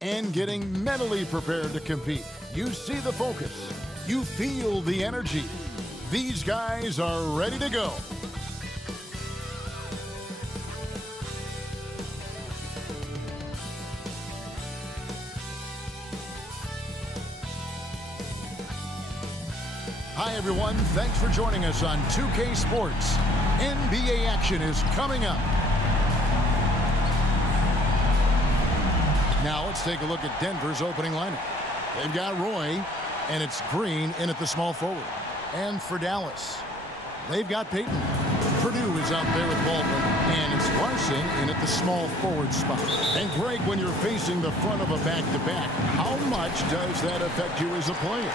and getting mentally prepared to compete. You see the focus. You feel the energy. These guys are ready to go. Hi, everyone. Thanks for joining us on 2K Sports. NBA action is coming up. Now let's take a look at Denver's opening lineup. They've got Roy, and it's Green in at the small forward. And for Dallas, they've got Payton. Purdue is out there with Baldwin, and it's Larson in at the small forward spot. And Greg, when you're facing the front of a back-to-back, how much does that affect you as a player?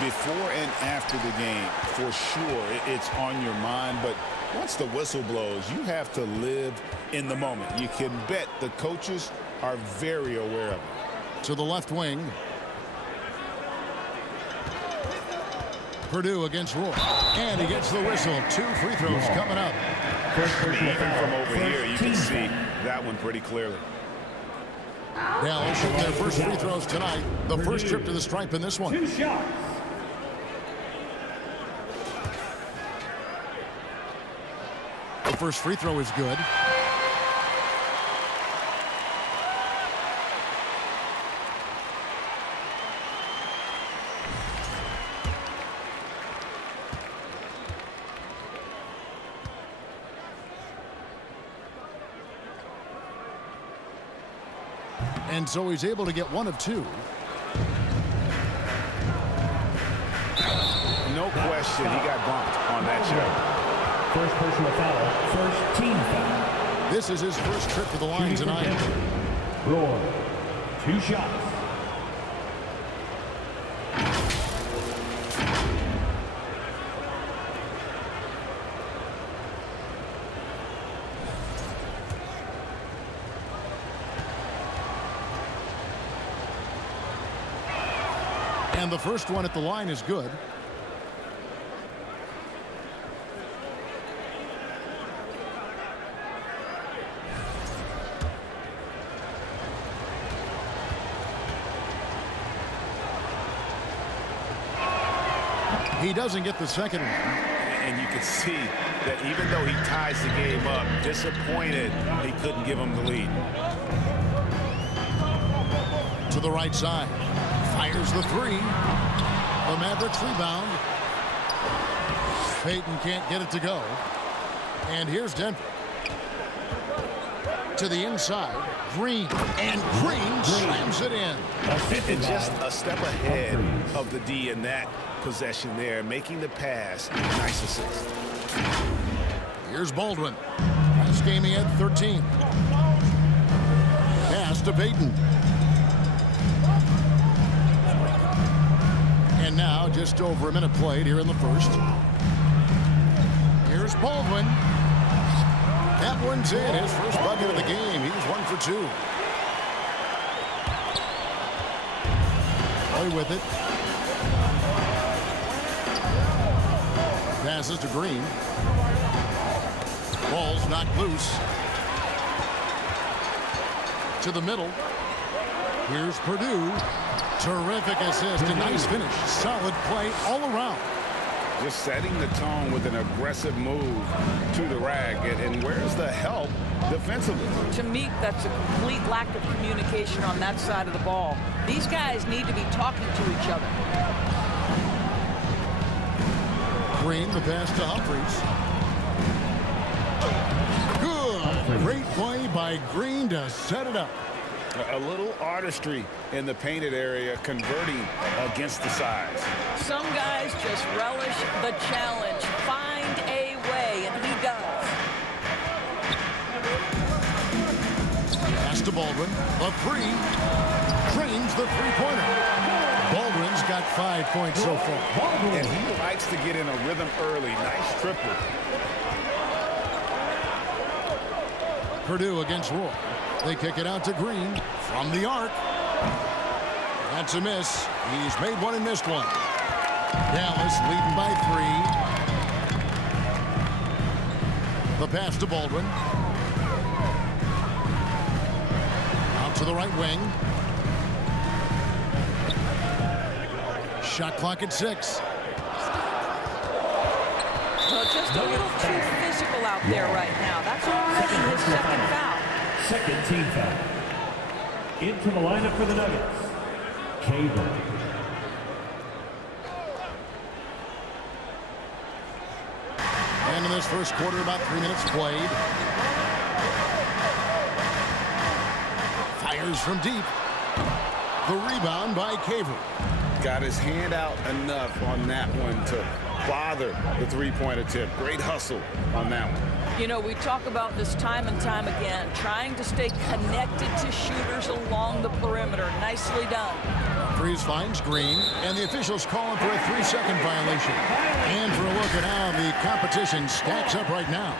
Before and after the game, for sure, it's on your mind. But once the whistle blows, you have to live in the moment. You can bet the coaches are very aware of it. To the left wing. Purdue against Roy. And he gets the whistle. 2 free throws coming up. Even from over here, you can see that one pretty clearly. Dallas shooting their first free throws tonight. The first trip to the stripe in this one. 2 shots. The first free throw is good. And so he's able to get 1 of 2. No question, he got bumped on that shot. First personal foul, first team foul. This is his first trip to the line tonight. Roy, 2 shots. And the first one at the line is good. He doesn't get the second one. And you can see that even though he ties the game up, disappointed he couldn't give him the lead. To the right side. Fires the 3. The Mavericks rebound. Payton can't get it to go. And here's Denver. To the inside. Green. And Green slams it in. And just a step ahead of the D in that possession there, making the pass. Nice assist. Here's Baldwin. Last game he had 13. Pass to Payton. And now just over a minute played here in the first. Here's Baldwin. That one's in. His first bucket of the game. He's 1 for 2. Play with it. Passes to Green. Ball's knocked loose. To the middle. Here's Purdue. Terrific assist. A nice finish. Solid play all around. Just setting the tone with an aggressive move to the rack. And where's the help defensively? To me, that's a complete lack of communication on that side of the ball. These guys need to be talking to each other. Green, the pass to Humphries. Good. Great play by Green to set it up. A little artistry in the painted area, converting against the size. Some guys just relish the challenge. Find a way, and he does. Pass to Baldwin. A 3. Drains the 3-pointer. Baldwin's got 5 points so far. And he likes to get in a rhythm early. Nice triple. Purdue against Roy. They kick it out to Green from the arc. That's a miss. He's made one and missed one. Dallas leading by 3. The pass to Baldwin. Out to the right wing. Shot clock at 6. Well, just a little too physical out there right now. That's already his second foul. Second team foul. Into the lineup for the Nuggets, Cable. And in this first quarter, about 3 minutes played. Fires from deep. The rebound by Caver. Got his hand out enough on that one to bother the three-point attempt. Great hustle on that one. You know, we talk about this time and time again, trying to stay connected to shooters along the perimeter. Nicely done. Freeze finds Green, and the officials call him for a 3-second violation. And for a look at how the competition stacks up right now,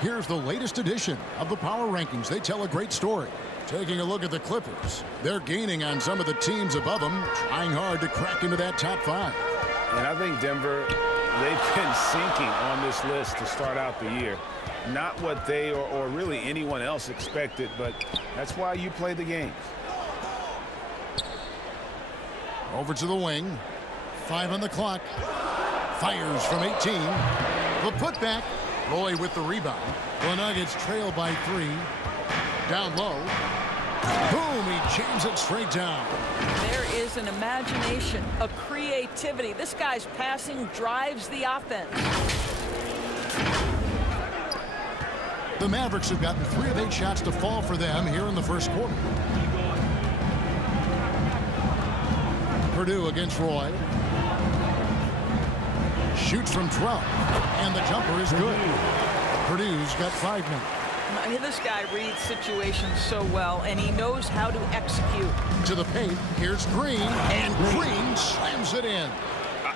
here's the latest edition of the Power Rankings. They tell a great story. Taking a look at the Clippers, they're gaining on some of the teams above them, trying hard to crack into that top 5. And I think Denver, they've been sinking on this list to start out the year. Not what they or really anyone else expected, but that's why you play the games. Over to the wing. 5 on the clock. Fires from 18. The putback. Roy with the rebound. The Nuggets trail by 3. Down low. Boom, he jams it straight down. There is an imagination, a creativity. This guy's passing drives the offense. The Mavericks have gotten 3 of 8 shots to fall for them here in the first quarter. Purdue against Roy. Shoots from 12. And the jumper is good. Purdue's got 5 now. This guy reads situations so well, and he knows how to execute. To the paint, here's Green, and Green slams it in.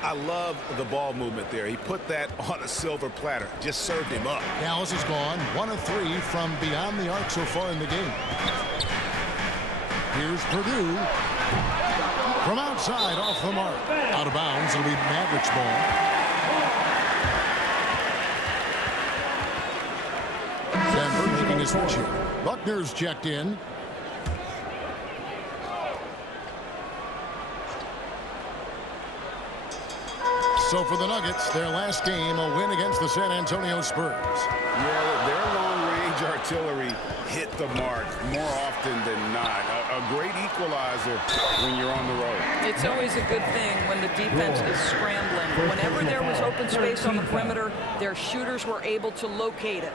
I love the ball movement there. He put that on a silver platter. Just served him up. Dallas is gone. 1 of 3 from beyond the arc so far in the game. Here's Purdue. From outside, off the mark. Out of bounds, it'll be Mavericks ball. Denver making a switch here. Buckner's checked in. So for the Nuggets, their last game, a win against the San Antonio Spurs. Yeah, their long-range artillery hit the mark more often than not. A great equalizer when you're on the road. It's always a good thing when the defense is scrambling. Whenever there was open space on the perimeter, their shooters were able to locate it.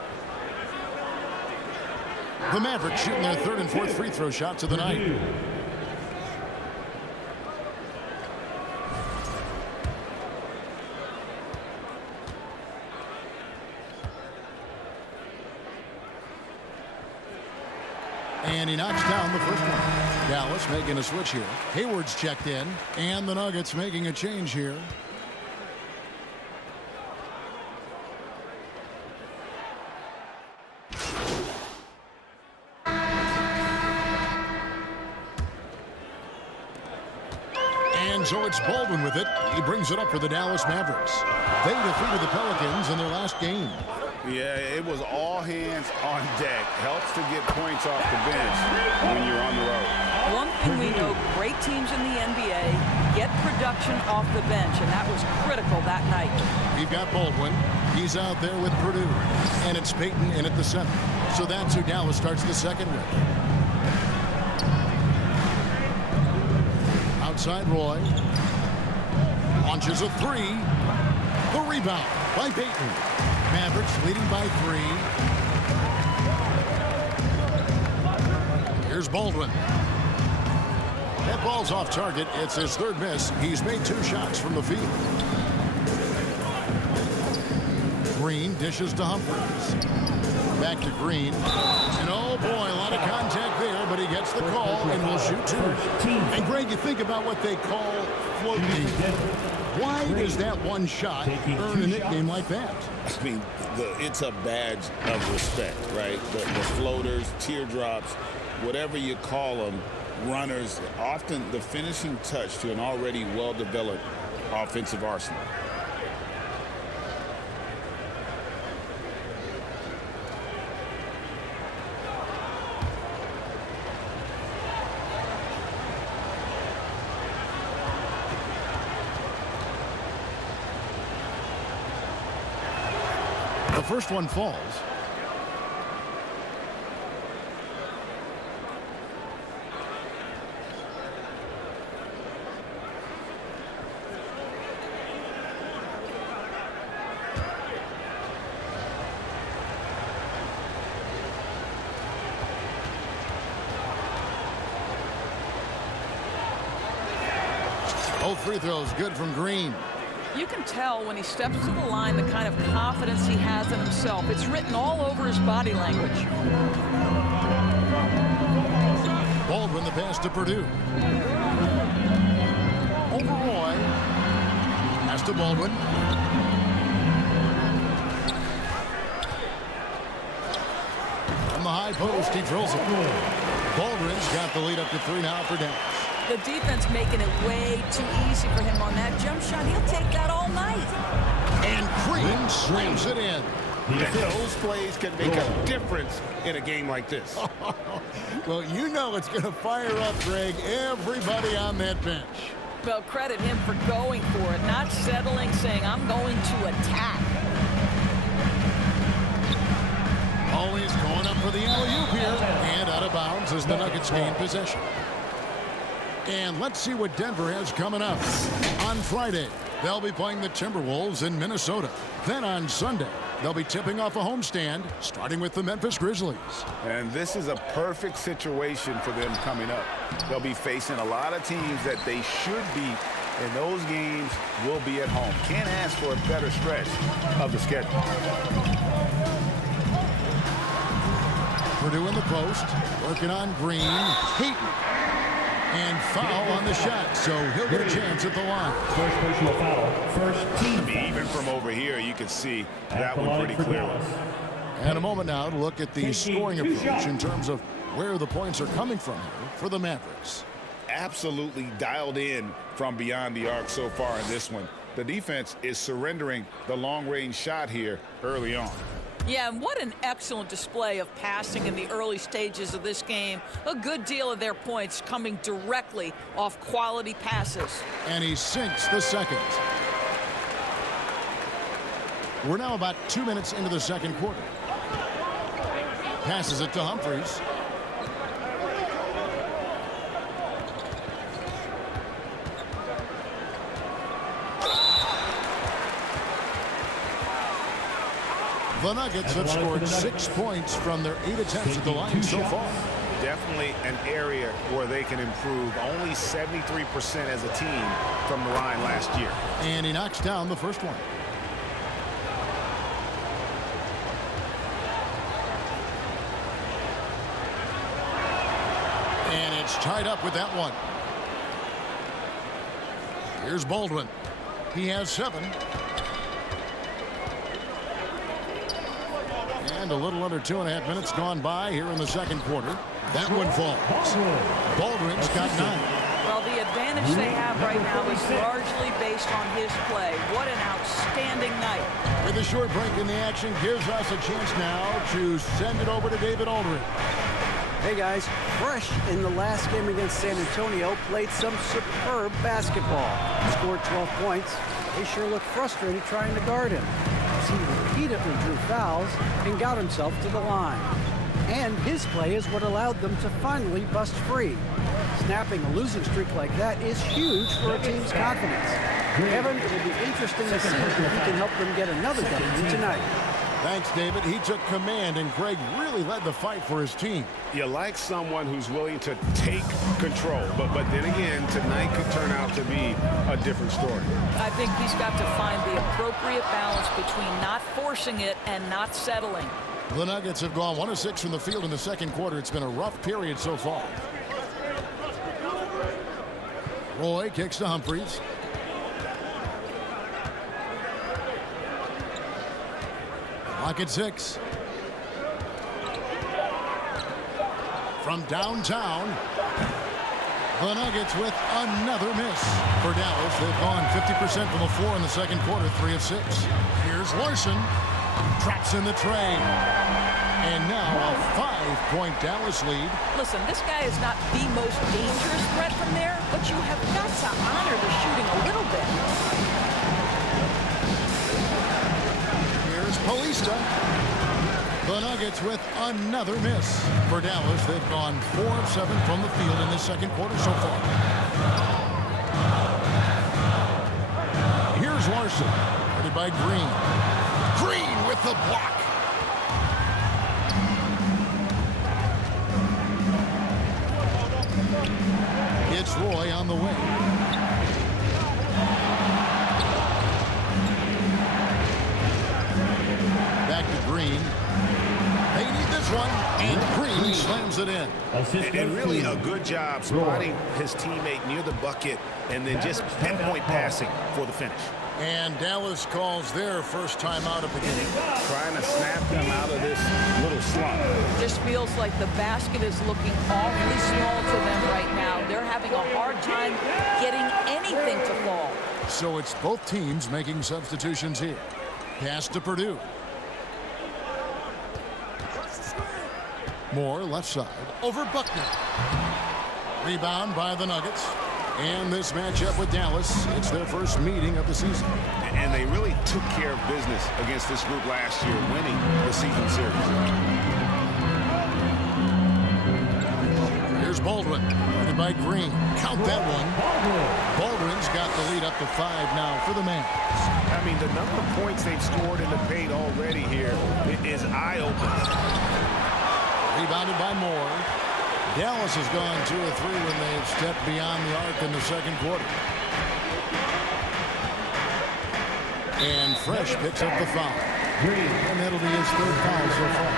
The Mavericks shooting their 3rd and 4th free throw shots of the night. And he knocks down the first one. Dallas making a switch here. Hayward's checked in. And the Nuggets making a change here. And so it's Baldwin with it. He brings it up for the Dallas Mavericks. They defeated the Pelicans in their last game. Yeah, it was all hands on deck. Helps to get points off the bench when you're on the road. One thing we know, great teams in the NBA get production off the bench, and that was critical that night. We've got Baldwin. He's out there with Purdue. And it's Payton in at the center. So that's who Dallas starts the second with. Outside Roy. Launches a 3. The rebound by Payton. Mavericks leading by 3. Here's Baldwin. That ball's off target. It's his 3rd miss. He's made 2 shots from the field. Green dishes to Humphries. Back to Green. And oh boy, a lot of contact there, but he gets the call and will shoot 2. And Greg, you think about what they call floating. Why does that one shot earn a nickname like that? I mean, it's a badge of respect, right? The floaters, teardrops, whatever you call them, runners, often the finishing touch to an already well-developed offensive arsenal. first one falls. Both free throws good from Green. You can tell when he steps to the line the kind of confidence he has in himself. It's written all over his body language. Baldwin the pass to Purdue. Over Roy. Pass to Baldwin. From the high post, he drills it. Baldwin's got the lead up to 3 now for Dallas. The defense making it way too easy for him on that jump shot. He'll take that all night. And Green slams it in. Those plays can make a difference in a game like this. Well, you know it's going to fire up, Greg, everybody on that bench. Well, credit him for going for it, not settling, saying, I'm going to attack. Always going up for the alley-oop here. And out of bounds as the Nuggets gain possession. And let's see what Denver has coming up. On Friday, they'll be playing the Timberwolves in Minnesota. Then on Sunday, they'll be tipping off a homestand, starting with the Memphis Grizzlies. And this is a perfect situation for them coming up. They'll be facing a lot of teams that they should beat, and those games will be at home. Can't ask for a better stretch of the schedule. Purdue in the post, working on Green. Heaton. And foul on the shot, so he'll get a chance at the line. First personal foul. First team foul. Even from over here, you can see that one pretty clearly. And a moment now to look at the scoring approach in terms of where the points are coming from here for the Mavericks. Absolutely dialed in from beyond the arc so far in this one. The defense is surrendering the long-range shot here early on. Yeah, and what an excellent display of passing in the early stages of this game. A good deal of their points coming directly off quality passes. And he sinks the second. We're now about 2 minutes into the second quarter. Passes it to Humphries. The Nuggets have scored 6 points from their 8 attempts at the line so far. Definitely an area where they can improve. Only 73% as a team from the line last year. And he knocks down the first one. And it's tied up with that one. Here's Baldwin. He has 7. And a little under 2.5 minutes gone by here in the second quarter. That one falls. Baldwin's got 9. Well, the advantage they have right now is largely based on his play. What an outstanding night. With a short break in the action gives us a chance now to send it over to David Aldridge. Hey guys, Fresh in the last game against San Antonio played some superb basketball. Scored 12 points. They sure looked frustrated trying to guard him, as he repeatedly drew fouls and got himself to the line. And his play is what allowed them to finally bust free. Snapping a losing streak like that is huge for a team's confidence. Kevin, it will be interesting to see if he can help them get another W tonight. Thanks, David. He took command, and Greg really led the fight for his team. You like someone who's willing to take control, but then again, tonight could turn out to be a different story. I think he's got to find the appropriate balance between not forcing it and not settling. The Nuggets have gone 1 of 6 from the field in the second quarter. It's been a rough period so far. Roy kicks to Humphries. Clock at 6. From downtown, the Nuggets with another miss. For Dallas, they've gone 50% from the floor in the second quarter, 3 of 6. Here's Larson. Traps in the tray. And now a 5-point Dallas lead. Listen, this guy is not the most dangerous threat from there, but you have got to honor the shooting a little bit. Here's Paulista. The Nuggets with another miss. For Dallas, they've gone 4 of 7 from the field in this second quarter so far. Here's Larson, guarded by Green. Green with the block. It's Roy on the way. Back to Green. They need this one, and Green slams it in. And really a good job spotting his teammate near the bucket and then just pinpoint passing for the finish. And Dallas calls their first timeout of the game. Trying to snap them out of this little slump. Just feels like the basket is looking awfully small to them right now. They're having a hard time getting anything to fall. So it's both teams making substitutions here. Pass to Purdue. Moore left side over Buckner. Rebound by the Nuggets. And this matchup with Dallas, it's their first meeting of the season. And they really took care of business against this group last year, winning the season series. Here's Baldwin, guarded by Green. Count that one. Baldwin's got the lead up to 5 now for the man. I mean, the number of points they've scored in the paint already here is eye-opening. Rebounded by Moore. Dallas has gone 2 of 3 when they've stepped beyond the arc in the second quarter. And Fresh picks up the foul. And that'll be his 3rd foul so far.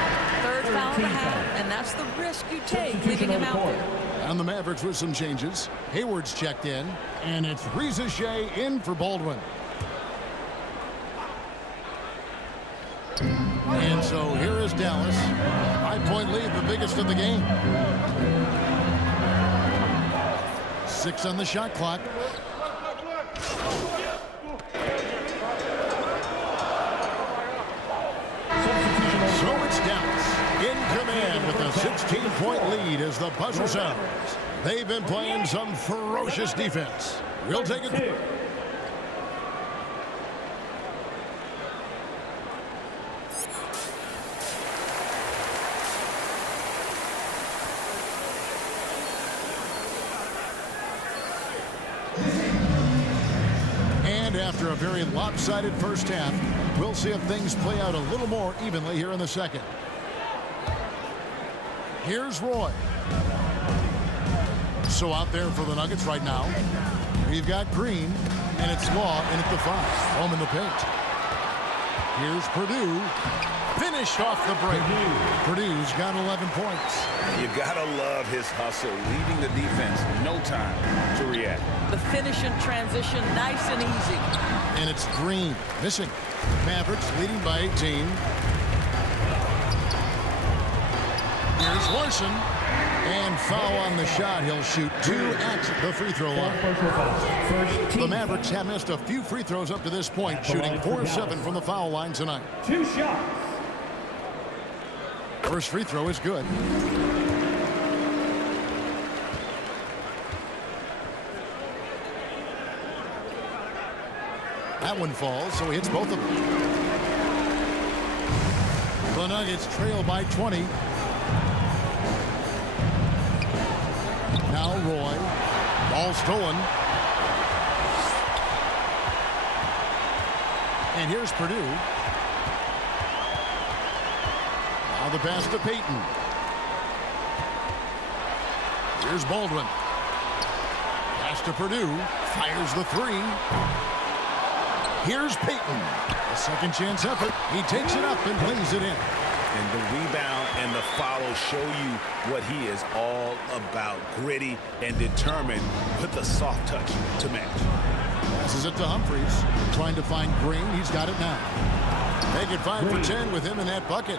3rd foul of the half, and that's the risk you take, leaving him out there. And the Mavericks with some changes. Hayward's checked in, and it's Reza Shea in for Baldwin. And so here is Dallas. 5-point lead, the biggest of the game. 6 on the shot clock. So it's Dallas in command with a 16-point lead as the buzzer sounds. They've been playing some ferocious defense. We'll take it. After a very lopsided first half, we'll see if things play out a little more evenly here in the second. Here's Roy. So out there for the Nuggets right now, we've got Green, and it's Law in at the 5, home in the paint. Here's Purdue. Finished off the break. Purdue's got 11 points. You gotta love his hustle, leading the defense. No time to react. The finish and transition, nice and easy. And it's Green missing. Mavericks leading by 18. Here's Larson. And foul on the shot. He'll shoot 2 at the free throw line. The Mavericks have missed a few free throws up to this point, shooting 4 of 7 from the foul line tonight. 2 shots. First free throw is good. That one falls, so he hits both of them. The Nuggets trail by 20. Now Roy. Ball stolen. And here's Purdue. Now the pass to Payton. Here's Baldwin. Pass to Purdue. Fires the 3. Here's Payton. A second chance effort. He takes it up and lays it in. And the rebound and the follow show you what he is all about. Gritty and determined with a soft touch to match. Passes it to Humphries. Trying to find Green. He's got it now. Make it 5 for 10 with him in that bucket.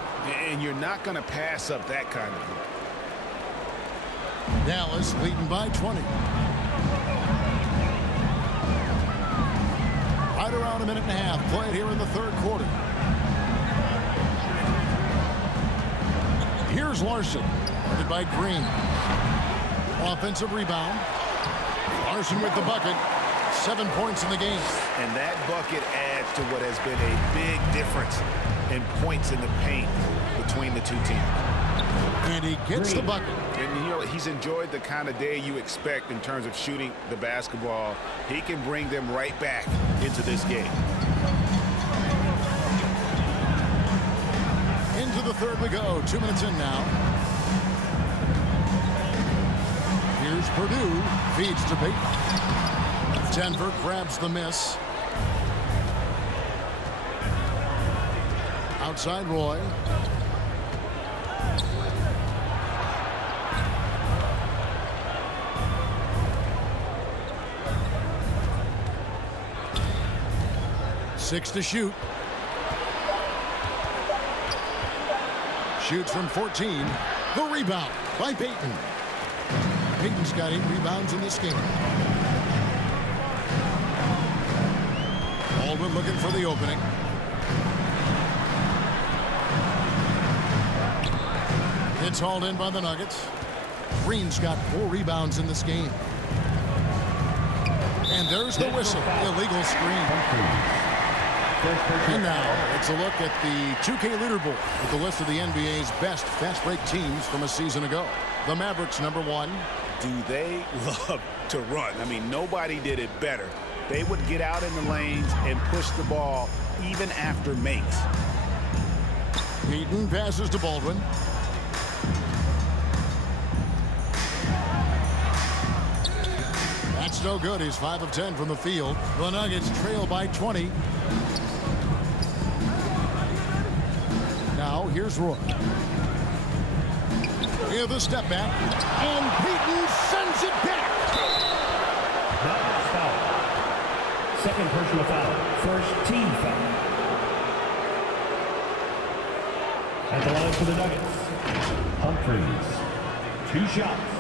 And you're not going to pass up that kind of thing. Dallas leading by 20. Right around a minute and a half played here in the third quarter. Here's Larson, guarded by Green. Offensive rebound. Larson with the bucket. 7 points in the game. And that bucket adds to what has been a big difference and points in the paint between the two teams. And he gets the bucket. And, you know, he's enjoyed the kind of day you expect in terms of shooting the basketball. He can bring them right back into this game. Into the third we go. 2 minutes in now. Here's Purdue. Feeds to Payton. Denver grabs the miss. Outside Roy. Six to shoot. Shoots from 14. The rebound by Payton. Payton's got 8 rebounds in this game. Baldwin looking for the opening. It's hauled in by the Nuggets. Green's got 4 rebounds in this game. And there's the whistle. Illegal screen. And now it's a look at the 2K leaderboard with the list of the NBA's best fast break teams from a season ago. The Mavericks, #1. Do they love to run? I mean, nobody did it better. They would get out in the lanes and push the ball even after makes. Payton passes to Baldwin. That's no good. He's 5 of 10 from the field. The Nuggets trail by 20. Now here's Roy. Here's the step back. And Payton sends it back. Nuggets foul. Second personal foul. First team foul. At the line for the Nuggets, Humphries. 2 shots.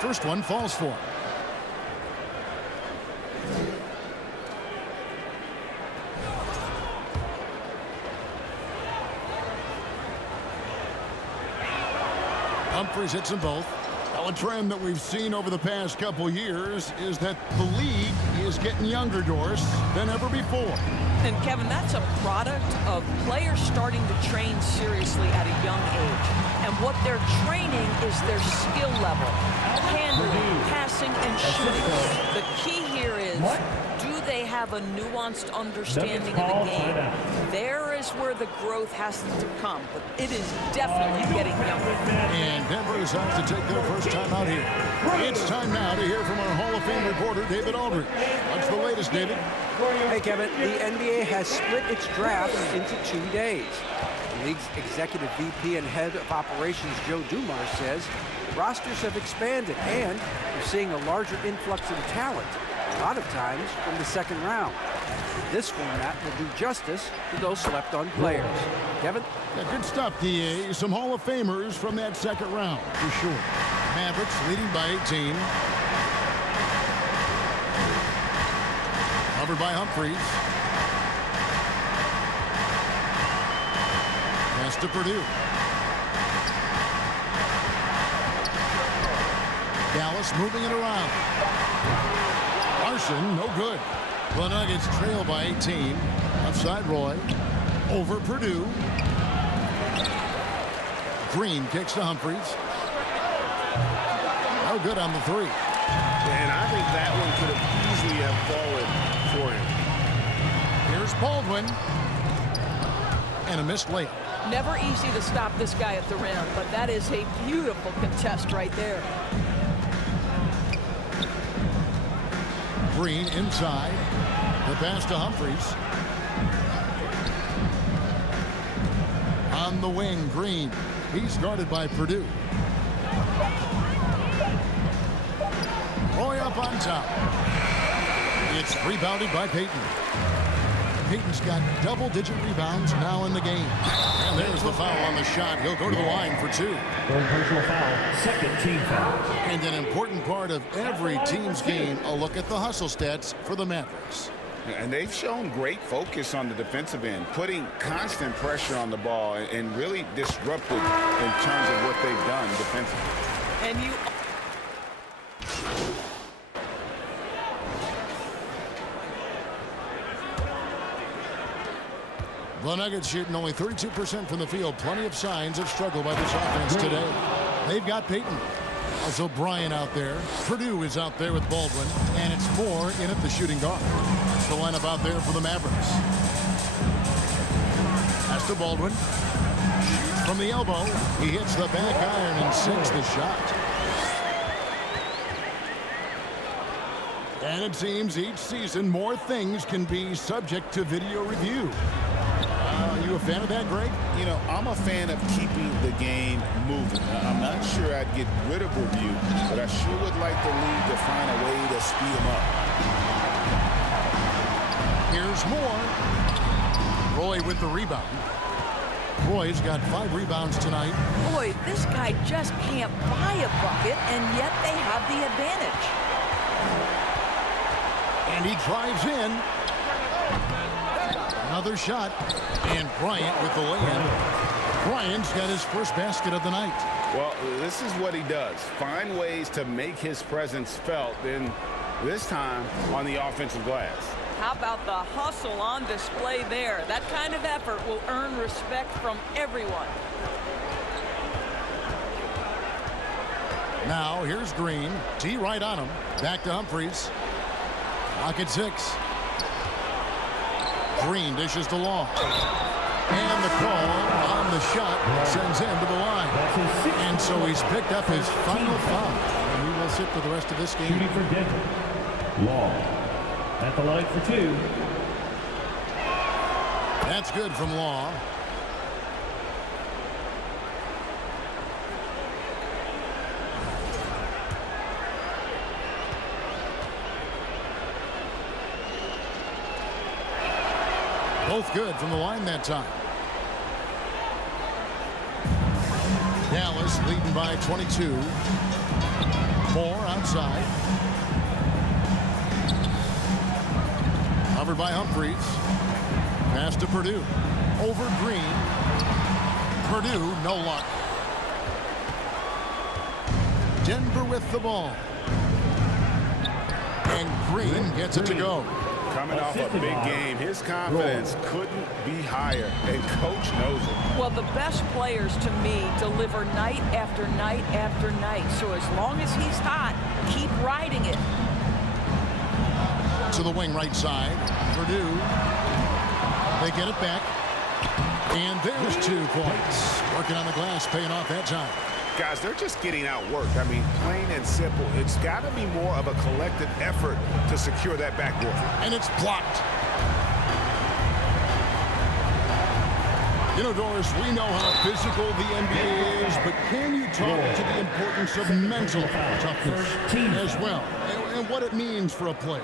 First one falls for him. Humphries hits them both. Now, a trend that we've seen over the past couple years is that the league is getting younger, Doris, than ever before. And Kevin, that's a product of players starting to train seriously at a young age. And what they're training is their skill level, handling, passing, and shooting. The key here is, do they have a nuanced understanding of the game? There is where the growth has to come, but it is definitely getting younger. And Denver decides to take their first time out here. It's time now to hear from our Hall of Fame reporter, David Aldridge. What's the latest, David? Hey, Kevin, the NBA has split its draft into 2 days. The league's executive VP and head of operations, Joe Dumars, says rosters have expanded and you're seeing a larger influx in talent, a lot of times from the second round. This format will do justice to those slept-on players. Kevin? Yeah, good stuff, DA. Some Hall of Famers from that second round, for sure. Mavericks leading by 18. Covered by Humphries. Pass to Purdue. Dallas moving it around. Larson, no good. The Nuggets trail by 18. Outside Roy. Over Purdue. Green kicks to Humphries. No good on the 3. And I think that one could have easily have fallen for him. Here's Baldwin. And a missed layup. Never easy to stop this guy at the rim, but that is a beautiful contest right there. Green inside. The pass to Humphries. On the wing, Green. He's guarded by Purdue. Roy up on top. It's rebounded by Payton. Payton's got double-digit rebounds now in the game. And there's the foul on the shot. He'll go to the line for 2. Third personal foul. Second team foul. And an important part of every team's game, a look at the hustle stats for the Mavericks. And they've shown great focus on the defensive end, putting constant pressure on the ball and really disrupted in terms of what they've done defensively. And you... The Nuggets shooting only 32% from the field. Plenty of signs of struggle by this offense today. They've got Payton. Also Bryant out there. Purdue is out there with Baldwin. And it's Moore in at the shooting guard. That's the lineup out there for the Mavericks. Pass to Baldwin. Shoots from the elbow. He hits the back iron and sinks the shot. And it seems each season more things can be subject to video review. Are you a fan of that, Greg? You know, I'm a fan of keeping the game moving. I'm not sure I'd get rid of review, but I sure would like the league to find a way to speed them up. Here's Moore. Roy with the rebound. Roy's got 5 rebounds tonight. Boy, this guy just can't buy a bucket, and yet they have the advantage. And he drives in. Another shot. And Bryant with the lay-in. Bryant's got his first basket of the night. Well, this is what he does. Find ways to make his presence felt, and this time on the offensive glass. How about the hustle on display there? That kind of effort will earn respect from everyone. Now, here's Green. T right on him. Back to Humphries. Clock at 6. Green dishes to Long. And the call on the shot sends him to the line. And so he's picked up his final foul. And he will sit for the rest of this game. Shooting for Denver. Long at the line for 2. That's good from Law. Both good from the line that time. Dallas leading by 22. Moore outside. Covered by Humphries. Pass to Purdue. Over Green. Purdue, no luck. Denver with the ball. And Green gets it to go. Coming off a big game, his confidence couldn't be higher, and coach knows it. Well, the best players to me deliver night after night after night. So as long as he's hot, keep riding it. To the wing right side. Purdue. They get it back. And there's 2 points. Working on the glass, paying off that time. Guys, they're just getting outworked. I mean, plain and simple. It's got to be more of a collective effort to secure that backboard. And it's blocked. You know, Doris, we know how physical the NBA is, but can you talk to the importance of mental toughness as well, and what it means for a player?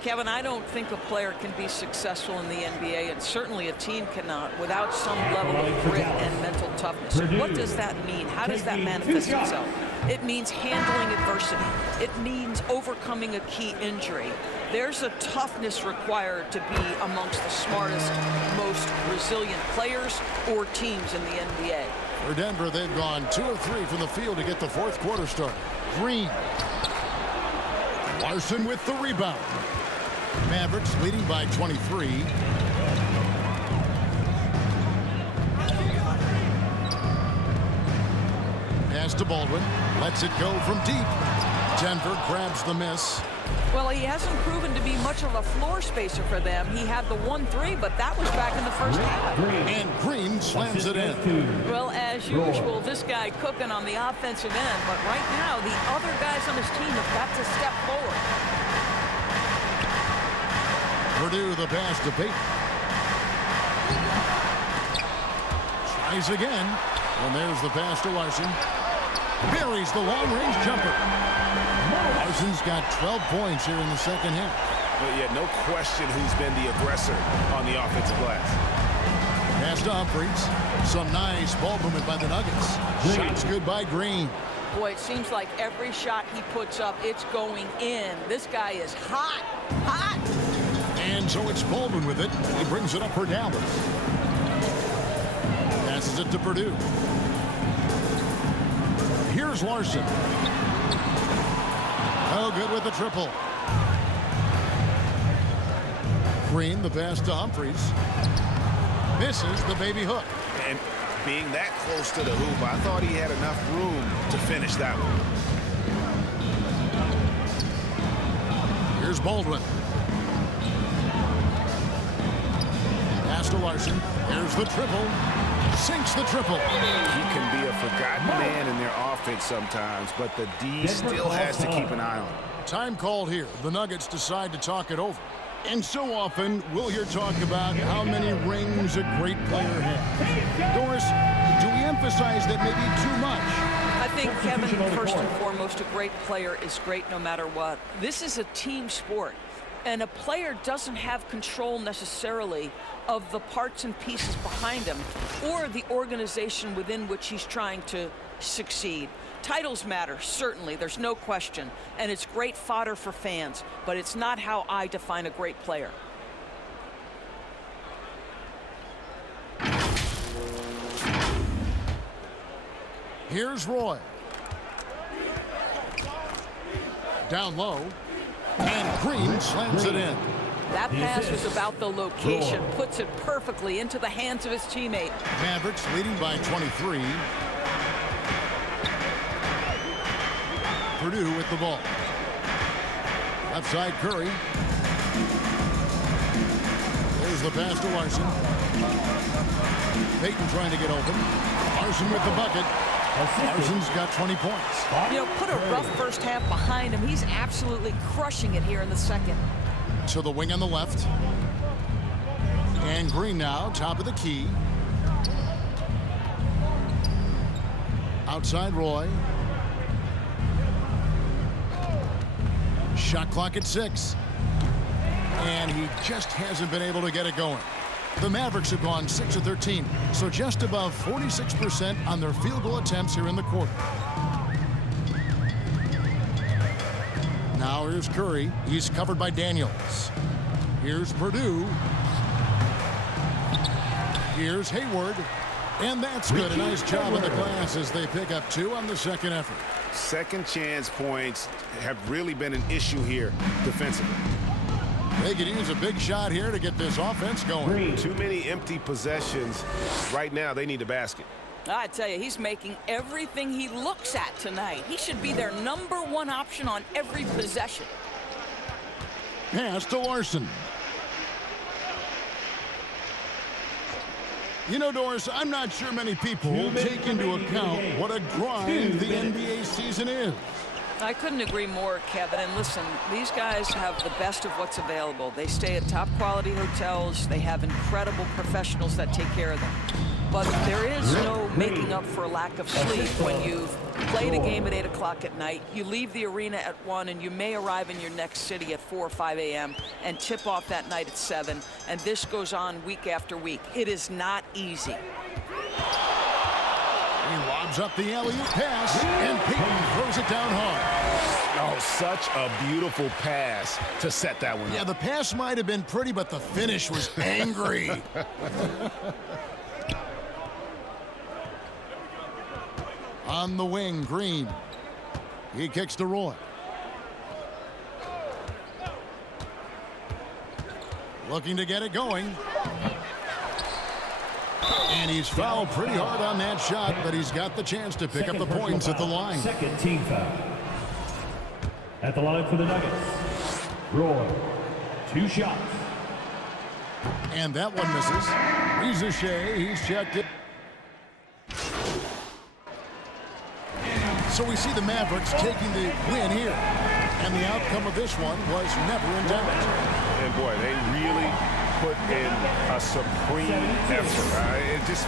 Kevin, I don't think a player can be successful in the NBA, and certainly a team cannot, without some level of grit and mental toughness. What does that mean? How does that manifest itself? It means handling adversity. It means overcoming a key injury. There's a toughness required to be amongst the smartest, most resilient players or teams in the NBA. For Denver, they've gone 2 of 3 from the field to get the 4th quarter started. Green. Larson with the rebound. Mavericks leading by 23. Pass to Baldwin. Lets it go from deep. Denver grabs the miss. Well, he hasn't proven to be much of a floor spacer for them. He had the 1-3, but that was back in the first half. And Green slams it in. Well, as usual, this guy cooking on the offensive end, but right now, the other guys on his team have got to step forward. Purdue the pass to Payton. Tries again. And there's the pass to Larson. Buries the long-range jumper. Larson's got 12 points here in the second half. But yeah, no question who's been the aggressor on the offensive glass. Pass to Humphries. Some nice ball movement by the Nuggets. Shots good by Green. Boy, it seems like every shot he puts up, it's going in. This guy is hot. Hot. And And so it's Baldwin with it. He brings it up for Dallas. Passes it to Purdue. Here's Larson. Oh, good with the triple. Green, the pass to Humphries. Misses the baby hook. And being that close to the hoop, I thought he had enough room to finish that one. Here's Baldwin. Pass to Larson. There's the triple. Sinks the triple. He can be a forgotten man in their offense sometimes, but the D still has to keep an eye on him. Time called here. The Nuggets decide to talk it over. And so often, we'll hear talk about how many rings a great player has. Doris, do we emphasize that maybe too much? I think, Kevin, first and foremost, a great player is great no matter what. This is a team sport, and a player doesn't have control necessarily of the parts and pieces behind him or the organization within which he's trying to succeed. Titles matter, certainly, there's no question, and it's great fodder for fans, but it's not how I define a great player. Here's Roy. Down low, and Green slams it in. That pass was about the location, puts it perfectly into the hands of his teammate. Mavericks leading by 23. Purdue with the ball. Left side, Curry. There's the pass to Larson. Payton trying to get open. Larson with the bucket. Larson's got 20 points. You know, put a rough first half behind him. He's absolutely crushing it here in the second. To the wing on the left. And Green now, top of the key. Outside Roy. Shot clock at 6. And he just hasn't been able to get it going. The Mavericks have gone 6 of 13, so just above 46% on their field goal attempts here in the quarter. Now here's Curry. He's covered by Daniels. Here's Purdue. Here's Hayward. And that's good. A nice job on the glass as they pick up 2 on the second effort. Second chance points have really been an issue here defensively. They could use a big shot here to get this offense going. Too many empty possessions. Right now, they need a basket. I tell you, he's making everything he looks at tonight. He should be their #1 option on every possession. Pass to Larson. You know, Doris, I'm not sure many people take into account what a grind the NBA season is. I couldn't agree more, Kevin. And listen, these guys have the best of what's available. They stay at top quality hotels. They have incredible professionals that take care of them. But there is no making up for a lack of sleep when you've played a game at 8 o'clock at night. You leave the arena at 1, and you may arrive in your next city at 4 or 5 a.m. and tip off that night at 7. And this goes on week after week. It is not easy. He lobs up the alley-oop pass, and Payton throws it down hard. Oh, such a beautiful pass to set that one up. Yeah, the pass might have been pretty, but the finish was angry. On the wing, Green. He kicks to Roy. Looking to get it going. And he's fouled pretty hard on that shot, but he's got the chance to pick up the points at the line. Second team foul. At the line for the Nuggets, Roy. 2 shots. And that one misses. Reza Shea, he's checked it. So we see the Mavericks taking the win here. And the outcome of this one was never in doubt. And boy, they really put in a supreme effort. It just